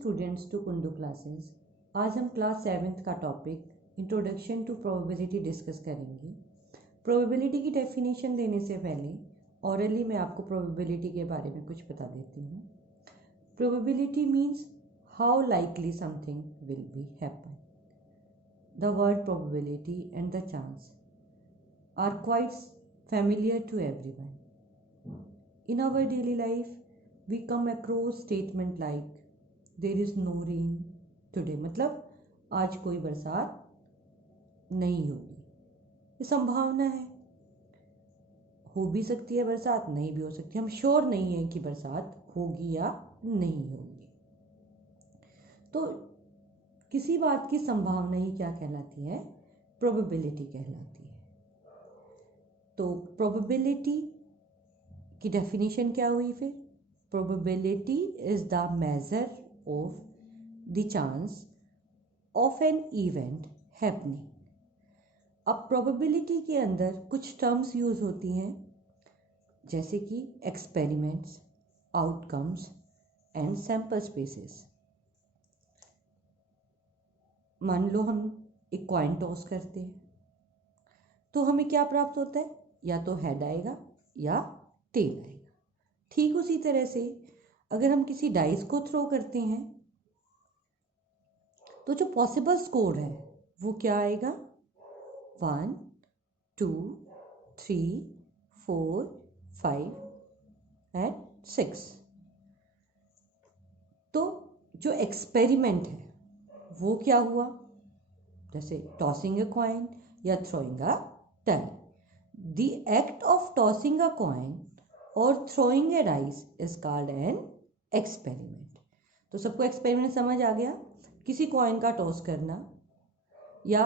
Students to Kundu classes. आज हम class 7th का topic introduction to probability discuss करेंगे। प्रोबेबिलिटी की डेफिनेशन देने से पहले ऑरली मैं आपको प्रोबेबिलिटी के बारे में कुछ बता देती हूँ। Probability means how likely something will be happen. The word probability and the chance are quite familiar to everyone. In our daily life, we come across statement like there is no rain today, मतलब आज कोई बरसात नहीं होगी। ये संभावना है, हो भी सकती है बरसात, नहीं भी हो सकती है। हम श्योर नहीं है कि बरसात होगी या नहीं होगी। तो किसी बात की संभावना ही क्या कहलाती है? प्रोबेबिलिटी कहलाती है। तो प्रोबेबिलिटी की डेफिनेशन क्या हुई फिर? Probability is the measure of the chance of an event happening. अब प्रोबेबिलिटी के अंदर कुछ टर्म्स यूज होती हैं, जैसे कि experiments, outcomes and sample spaces. मान लो हम एक कॉइन टॉस करते हैं तो हमें क्या प्राप्त होता है? या तो हेड आएगा या टेल आएगा। ठीक उसी तरह से अगर हम किसी डाइस को थ्रो करते हैं तो जो पॉसिबल स्कोर है वो क्या आएगा? 1, 2, 3, 4, 5 एंड 6। तो जो एक्सपेरिमेंट है वो क्या हुआ? जैसे टॉसिंग अ कॉइन या throwing a die. The act of tossing a coin और throwing a dice is called an experiment. तो सबको एक्सपेरिमेंट समझ आ गया? किसी कॉइन का टॉस करना या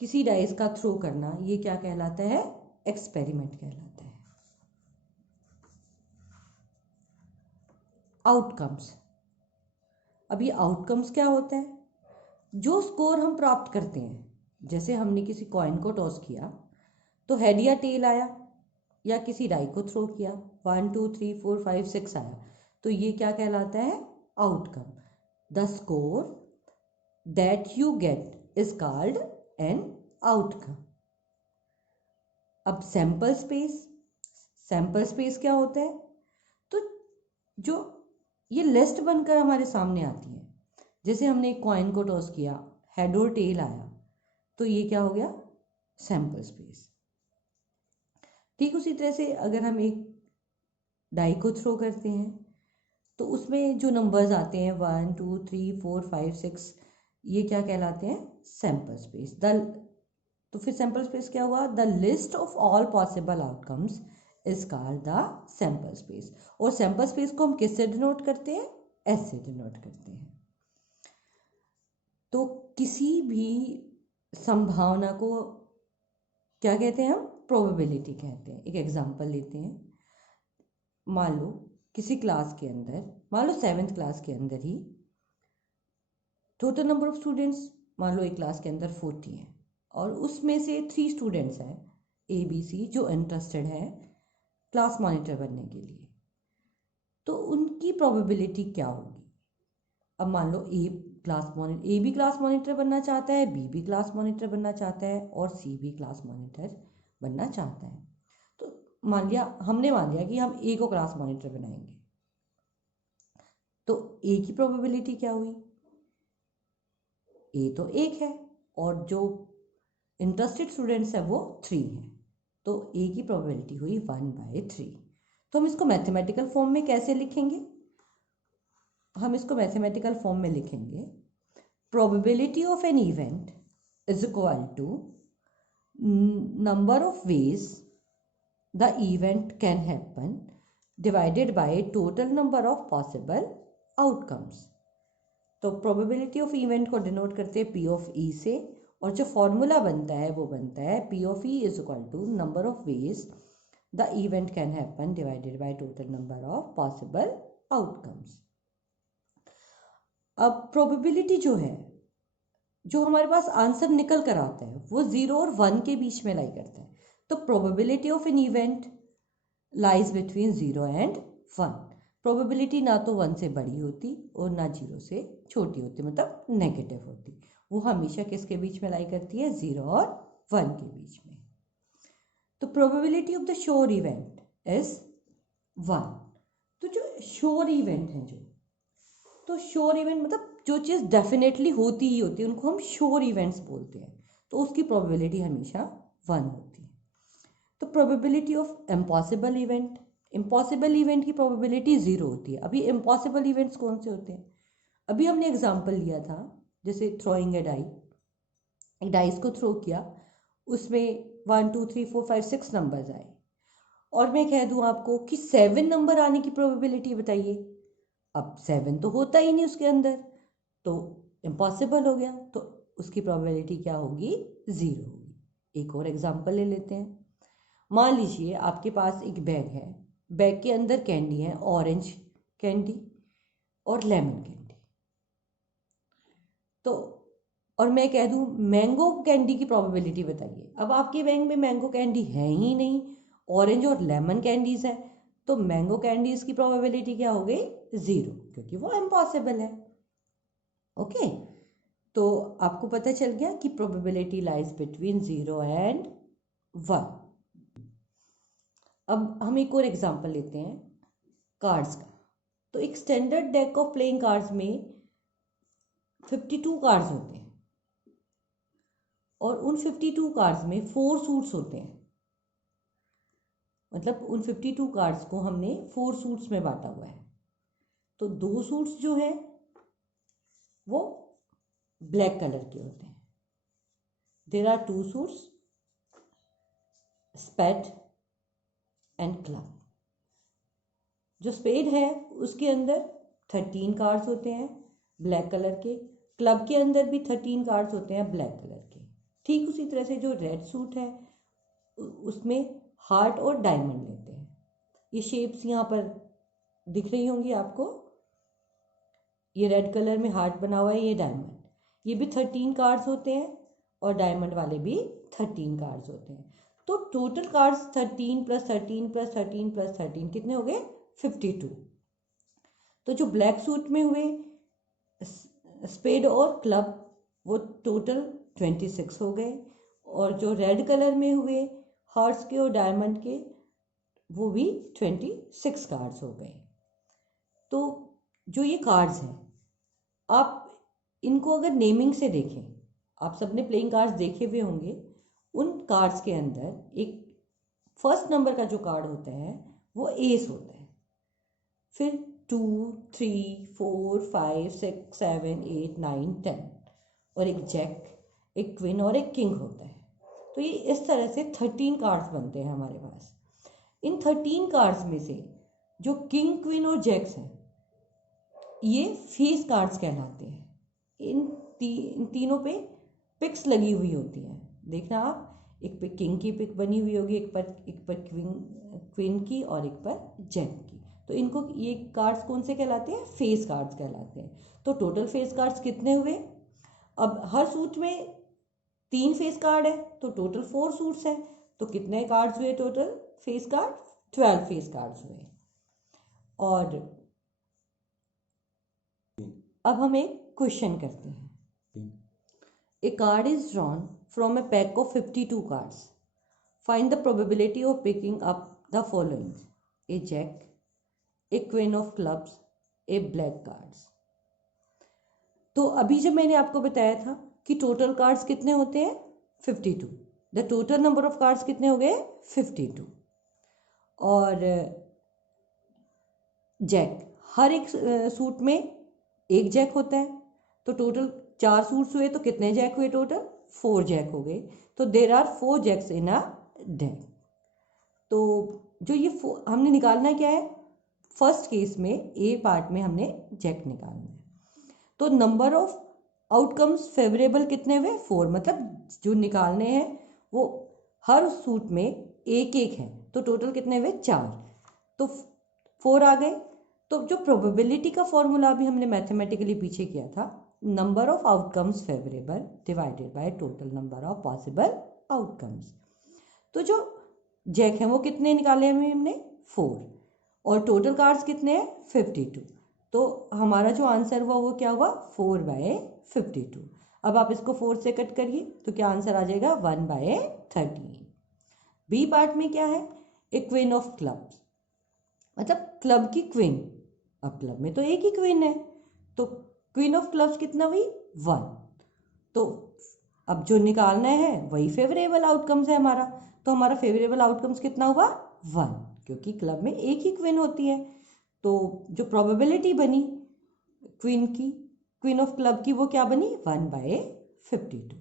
किसी डाइस का थ्रो करना, ये क्या कहलाता है? एक्सपेरिमेंट कहलाता है। आउटकम्स। अब ये आउटकम्स क्या होता है? जो स्कोर हम प्राप्त करते हैं, जैसे हमने किसी कॉइन को टॉस किया तो हेड या टेल आया, या किसी डाई को थ्रो किया 1, 2, 3, 4, 5, 6 आया, तो ये क्या कहलाता है? Outcome. The score that you get is called an outcome. अब सैंपल स्पेस। सैंपल स्पेस क्या होता है? तो जो ये लिस्ट बनकर हमारे सामने आती है, जैसे हमने एक कॉइन को टॉस किया, हेड और टेल आया, तो ये क्या हो गया? Sample space. ठीक उसी तरह से अगर हम एक डाई को थ्रो करते हैं तो उसमें जो नंबर्स आते हैं 1, 2, 3, 4, 5, 6, ये क्या कहलाते हैं? Sample space. तो फिर सैंपल स्पेस क्या हुआ? The list of all possible outcomes is called the sample space. और सैंपल स्पेस को हम किससे डिनोट करते हैं? एस से डिनोट करते हैं। तो किसी भी संभावना को क्या कहते हैं हम? प्रोबेबिलिटी कहते हैं। एक एग्जांपल लेते हैं। मान लो किसी क्लास के अंदर, मान लो 7th क्लास के अंदर ही टोटल नंबर ऑफ स्टूडेंट्स, मान लो एक क्लास के अंदर 40 हैं और उसमें से 3 स्टूडेंट्स हैं ABC जो इंटरेस्टेड है क्लास मॉनिटर बनने के लिए। तो उनकी प्रोबेबिलिटी क्या होगी? अब मान लो ए भी क्लास मॉनिटर बनना चाहता है, बी भी क्लास मॉनिटर बनना चाहता है और सी भी क्लास मॉनिटर बनना चाहता है। तो हमने मान लिया कि हम ए को क्लास मॉनिटर बनाएंगे, तो ए की प्रोबेबिलिटी क्या हुई? ए तो 1 है और जो इंटरेस्टेड स्टूडेंट्स है वो 3 हैं, तो ए की प्रोबेबिलिटी हुई 1/3। तो हम इसको मैथमेटिकल फॉर्म में कैसे लिखेंगे? हम इसको मैथमेटिकल फॉर्म में लिखेंगे, probability of an event is equal to number of ways the event can happen divided by total number of possible outcomes. तो प्रोबेबिलिटी ऑफ इवेंट को डिनोट करते हैं P ऑफ E से, और जो फॉर्मूला बनता है वो बनता है P of E is equal to number of ways the event can happen divided by total number of possible outcomes. अब प्रोबेबिलिटी जो है, जो हमारे पास आंसर निकल कर आता है वो 0 और 1 के बीच में लाई करता है। तो probability of an event lies between 0 and 1। Probability ना तो 1 से बड़ी होती और ना 0 से छोटी होती, मतलब नेगेटिव होती। वो हमेशा किसके बीच में लाई करती है? 0 और 1 के बीच में। तो probability of the sure event is 1। तो जो श्योर इवेंट है, तो श्योर इवेंट मतलब जो चीज़ डेफिनेटली होती ही होती है, उनको हम श्योर इवेंट्स बोलते हैं। तो उसकी प्रोबेबिलिटी हमेशा 1 होती है। तो probability of impossible event, impossible event की प्रोबेबिलिटी 0 होती है। अभी इम्पॉसिबल इवेंट्स कौन से होते हैं? अभी हमने एग्जांपल लिया था, जैसे थ्रोइंग ए डाई, एक डाइस को थ्रो किया, उसमें 1 2 3 4 5 6 नंबर्स आए, और मैं कह दूं आपको कि 7 नंबर आने की प्रोबेबिलिटी बताइए। अब 7 तो होता ही नहीं उसके अंदर, तो इम्पॉसिबल हो गया, तो उसकी प्रोबेबिलिटी क्या होगी? 0 होगी। एक और एग्जांपल ले लेते हैं। मान लीजिए आपके पास एक बैग है, बैग के अंदर कैंडी है, ऑरेंज कैंडी और लेमन कैंडी। तो और मैं कह दूं मैंगो कैंडी की प्रोबेबिलिटी बताइए। अब आपके बैग में मैंगो कैंडी है ही नहीं, ऑरेंज और लेमन कैंडीज है, तो मैंगो कैंडीज की प्रोबेबिलिटी क्या हो गई? 0, क्योंकि वो इम्पॉसिबल है। ओके, तो आपको पता चल गया कि प्रोबेबिलिटी लाइज बिटवीन 0 एंड 1। अब हम एक और एग्जांपल लेते हैं कार्ड्स का। तो एक standard deck of playing cards में 52 कार्ड्स होते हैं, और उन 52 कार्ड्स में 4 सूट्स होते हैं। मतलब उन 52 कार्ड्स को हमने 4 सूट्स में बांटा हुआ है। तो 2 सूट्स जो है वो ब्लैक कलर के होते हैं। There are 2 suits, spade and club. जो स्पेड है उसके अंदर 13 कार्ड्स होते हैं ब्लैक कलर के, क्लब के अंदर भी 13 कार्ड्स होते हैं ब्लैक कलर के। ठीक उसी तरह से जो रेड सूट है उसमें हार्ट और डायमंड लेते हैं। ये शेप्स यहाँ पर दिख रही होंगी आपको, ये रेड कलर में हार्ट बना हुआ है, ये डायमंड। ये भी 13 कार्ड्स होते हैं और डायमंड वाले भी 13 कार्ड्स होते हैं। तो टोटल कार्ड्स 13 + 13 + 13 + 13 कितने हो गए? 52। तो जो ब्लैक सूट में हुए स्पेड और क्लब वो टोटल 26 हो गए, और जो रेड कलर में हुए हार्ट्स के और डायमंड के वो भी 26 कार्ड्स हो गए। तो जो ये कार्ड्स हैं, आप इनको अगर नेमिंग से देखें, आप सबने प्लेइंग कार्ड्स देखे हुए होंगे, उन कार्ड्स के अंदर एक फर्स्ट नंबर का जो कार्ड होता है वो एस होता है, फिर 2 3 4 5 6 7 8 9 10 और एक जैक, एक क्वीन और एक किंग होता है। तो ये इस तरह से 13 कार्ड्स बनते हैं हमारे पास। इन 13 कार्ड्स में से जो किंग, क्वीन और जैक्स हैं ये फेस कार्ड्स कहलाते हैं। इन तीनों पे पिक्स लगी हुई होती हैं। देखना आप, एक पे किंग की पिक बनी हुई होगी, एक पर क्वीन की और एक पर जैक की। तो इनको ये कार्ड्स कौन से कहलाते हैं? फेस कार्ड्स कहलाते हैं। तो टोटल फेस कार्ड्स कितने हुए? अब हर सूट में 3 फेस कार्ड है, तो टोटल 4 सूट्स हैं, तो कितने कार्ड्स हुए total face card? 12 face cards हुए। और अब हम एक क्वेश्चन करते हैं। A card is drawn from a pack of 52 cards. Find the probability of picking up the following: a jack, a queen of clubs, a black cards. तो अभी जब मैंने आपको बताया था कि टोटल कार्ड्स कितने होते हैं? 52। The total number of cards कितने हो गए? 52। और जैक, हर एक सूट में एक जैक होता है, तो टोटल 4 सूट्स हुए, तो कितने जैक हुए? टोटल 4 जैक हो गए। तो there are 4 jacks in a deck. तो जो ये हमने निकालना क्या है? फर्स्ट केस में ए पार्ट में हमने जैक निकालना है। तो नंबर ऑफ आउटकम्स फेवरेबल कितने हुए? 4। मतलब जो निकालने हैं वो हर सूट में एक एक है, तो टोटल कितने हुए? 4। तो 4 आ गए। तो जो प्रोबेबिलिटी का फॉर्मूला अभी हमने मैथमेटिकली पीछे किया था, number of outcomes favourable divided by total number of possible outcomes. तो जो जैक है वो कितने निकाले हमने? 4। और टोटल कार्ड्स कितने हैं 52। तो हमारा जो आंसर हुआ वो क्या हुआ 4/52। अब आप इसको 4 से कट करिए तो क्या आंसर आ जाएगा 1/13। बी पार्ट में क्या है, ए क्वीन ऑफ क्लब्स, मतलब क्लब की क्वीन। अब क्लब में तो एक ही क्वीन है, तो क्वीन ऑफ क्लब्स कितना हुई 1। तो अब जो निकालना है वही फेवरेबल आउटकम्स है हमारा, तो हमारा फेवरेबल आउटकम्स कितना हुआ 1, क्योंकि क्लब में एक ही क्वीन होती है। तो जो प्रोबेबिलिटी बनी क्वीन की, क्वीन ऑफ क्लब की, वो क्या बनी 1/52।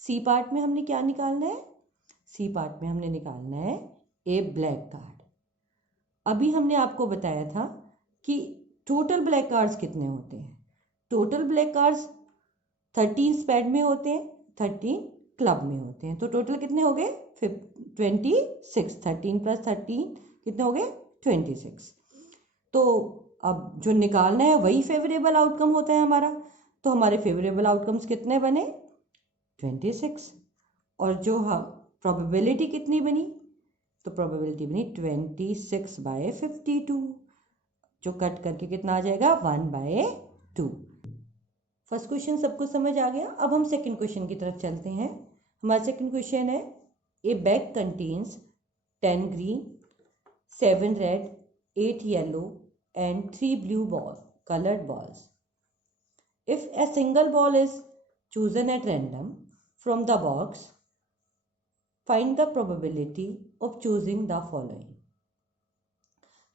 सी पार्ट में हमने क्या निकालना है, सी पार्ट में हमने निकालना है ए ब्लैक कार्ड। अभी हमने आपको बताया था कि टोटल ब्लैक कार्ड्स कितने होते हैं। टोटल ब्लैक कार्ड्स 13 स्पेड में होते हैं, 13 क्लब में होते हैं। तो टोटल कितने हो गए 26। 13 + 13 कितने हो गए 26। तो अब जो निकालना है वही फेवरेबल आउटकम होता है हमारा। तो हमारे फेवरेबल आउटकम्स कितने बने 26। और जो प्रोबेबिलिटी कितनी बनी, तो प्रोबेबिलिटी बनी 26/52, जो कट करके कितना आ जाएगा 1/2। फर्स्ट क्वेश्चन सबको समझ आ गया। अब हम सेकंड क्वेश्चन की तरफ चलते हैं। हमारा सेकंड क्वेश्चन है, ए bag contains 10 green 7 red 8 yellow and 3 blue colored balls. If a single ball is chosen at random from the box, find the probability of choosing the following.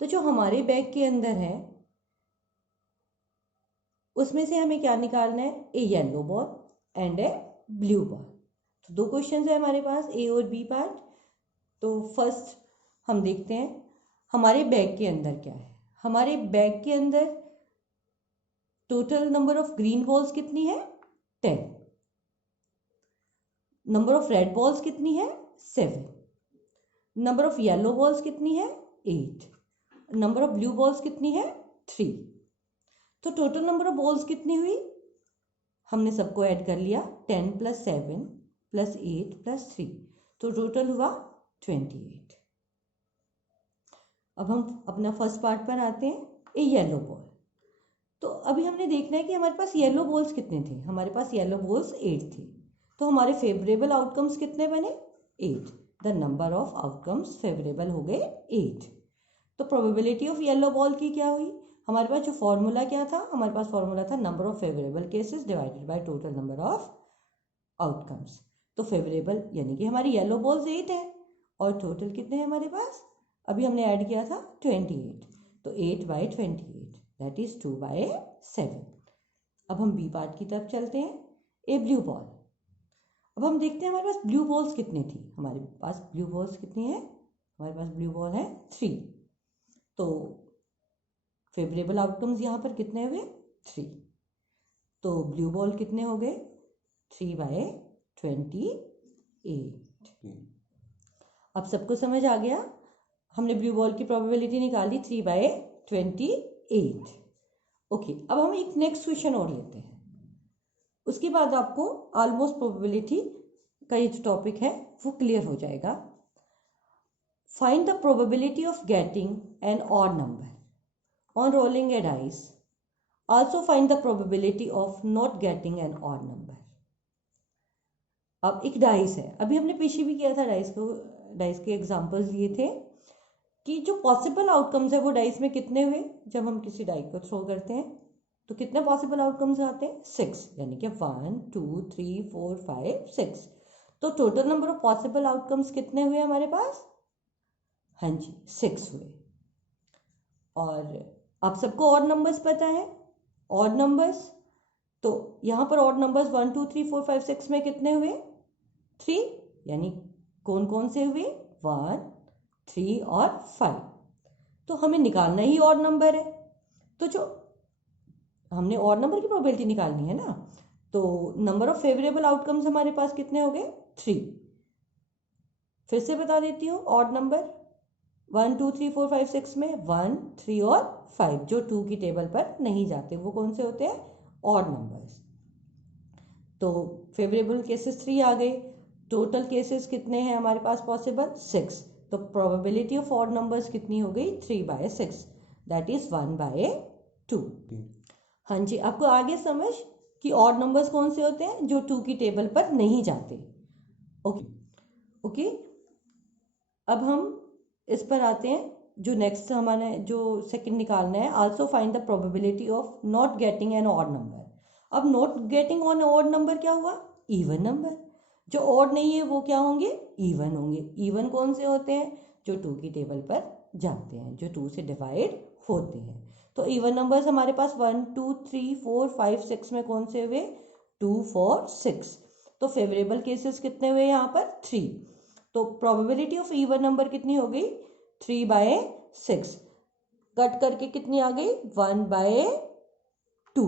तो जो हमारे bag के अंदर है उसमें से हमें क्या निकालना है, a yellow ball and a blue ball. तो दो क्वेश्चन है हमारे पास, ए और बी पार्ट। तो फर्स्ट हम देखते हैं हमारे बैग के अंदर क्या है। हमारे बैग के अंदर total number of green balls कितनी है 10, नंबर ऑफ रेड बॉल्स कितनी है 7, नंबर ऑफ येलो बॉल्स कितनी है 8, नंबर ऑफ ब्लू बॉल्स कितनी है 3। तो टोटल नंबर ऑफ बॉल्स कितनी हुई, हमने सबको ऐड कर लिया 10 + 7 + 8 + 3, तो टोटल हुआ 28। अब हम अपना फर्स्ट पार्ट पर आते हैं, ए येलो बॉल। तो अभी हमने देखना है कि हमारे पास येलो बॉल्स कितने थे। हमारे पास येलो बॉल्स 8 थे, तो हमारे फेवरेबल आउटकम्स कितने बने 8। The number of outcomes favourable हो गए 8। तो प्रोबेबिलिटी ऑफ येलो बॉल की क्या हुई, हमारे पास जो फॉर्मूला क्या था, हमारे पास फॉर्मूला था number of favourable cases divided by total number of outcomes. तो फेवरेबल यानी कि हमारी येलो बॉल्स 8 है और टोटल कितने हैं हमारे पास, अभी हमने ऐड किया था 28। तो 8/28 दैट इज 2/7। अब हम बी पार्ट की तरफ चलते हैं, ए ब्लू बॉल। अब हम देखते हैं हमारे पास ब्लू बॉल्स कितनी थी। हमारे पास ब्लू बॉल्स कितनी है, हमारे पास ब्लू बॉल है 3। तो फेवरेबल आउटकम्स यहाँ पर कितने हुए 3। तो ब्लू बॉल कितने हो गए 3/28। अब सबको समझ आ गया, हमने ब्लू बॉल की प्रोबेबिलिटी निकाली 3/28। ओके, अब हम एक नेक्स्ट क्वेश्चन और लेते हैं, उसके बाद आपको ऑलमोस्ट प्रोबेबिलिटी का ये जो टॉपिक है वो क्लियर हो जाएगा। Find the probability of getting an odd number on rolling A dice, also find the probability of not getting an odd number. अब एक डाइस है, अभी हमने पीछे भी किया था डाइस के एग्जाम्पल्स लिए थे कि जो पॉसिबल आउटकम्स है वो डाइस में कितने हुए। जब हम किसी डाइस को थ्रो करते हैं तो कितने पॉसिबल आउटकम्स आते हैं 6, यानी कि 1 2 3 4 5 6। तो total number of possible outcomes कितने हुए हमारे पास, हाँ जी 6 हुए। और आप सबको ऑड नंबर्स पता है, ऑड नंबर्स, तो यहाँ पर ऑड नंबर्स 1 2 3 4 5 6 में कितने हुए 3, यानी कौन कौन से हुए 1 3 और 5। तो हमें निकालना ही ऑड नंबर है, तो जो हमने ऑड नंबर की प्रोबेबिलिटी निकालनी है ना, तो नंबर ऑफ फेवरेबल आउटकम्स हमारे पास कितने हो गए 3। फिर से बता देती हूँ, ऑड नंबर 1 2 3 4 5 6 में 1 3 और 5 जो 2 की टेबल पर नहीं जाते वो कौन से होते हैं ऑड नंबर्स। तो फेवरेबल केसेस 3 आ गए, टोटल केसेस कितने हैं हमारे पास पॉसिबल 6। तो प्रोबेबिलिटी ऑफ ऑड नंबर्स कितनी हो गई 3/6, दैट इज 1/2। हाँ जी, आपको आगे समझ कि ऑड नंबर्स कौन से होते हैं, जो 2 की टेबल पर नहीं जाते। ओके, अब हम इस पर आते हैं, जो नेक्स्ट हमारे जो सेकंड निकालना है, also find the probability of not getting an odd number. अब not getting on odd number क्या हुआ, इवन नंबर। जो ऑड नहीं है वो क्या होंगे, इवन होंगे। इवन कौन से होते हैं, जो 2 की टेबल पर जाते हैं, जो 2 से डिवाइड होते हैं। तो इवन नंबर्स हमारे पास 1 2 3 4 5 6 में कौन से हुए, 2 4 6। तो फेवरेबल केसेस कितने हुए यहाँ पर, 3। तो प्रोबेबिलिटी ऑफ इवन नंबर कितनी हो गई, 3/6। कट करके कितनी आ गई, 1/2।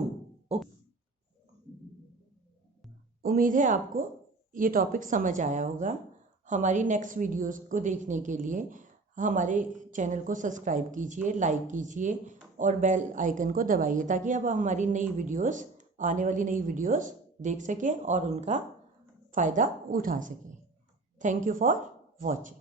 उम्मीद है आपको ये टॉपिक समझ आया होगा। हमारी नेक्स्ट वीडियोस को देखने के लिए हमारे चैनल को सब्सक्राइब कीजिए, लाइक कीजिए और बेल आइकन को दबाइए, ताकि आप हमारी नई वीडियोस, आने वाली नई वीडियोस देख सकें और उनका फ़ायदा उठा सकें। Thank you for watching.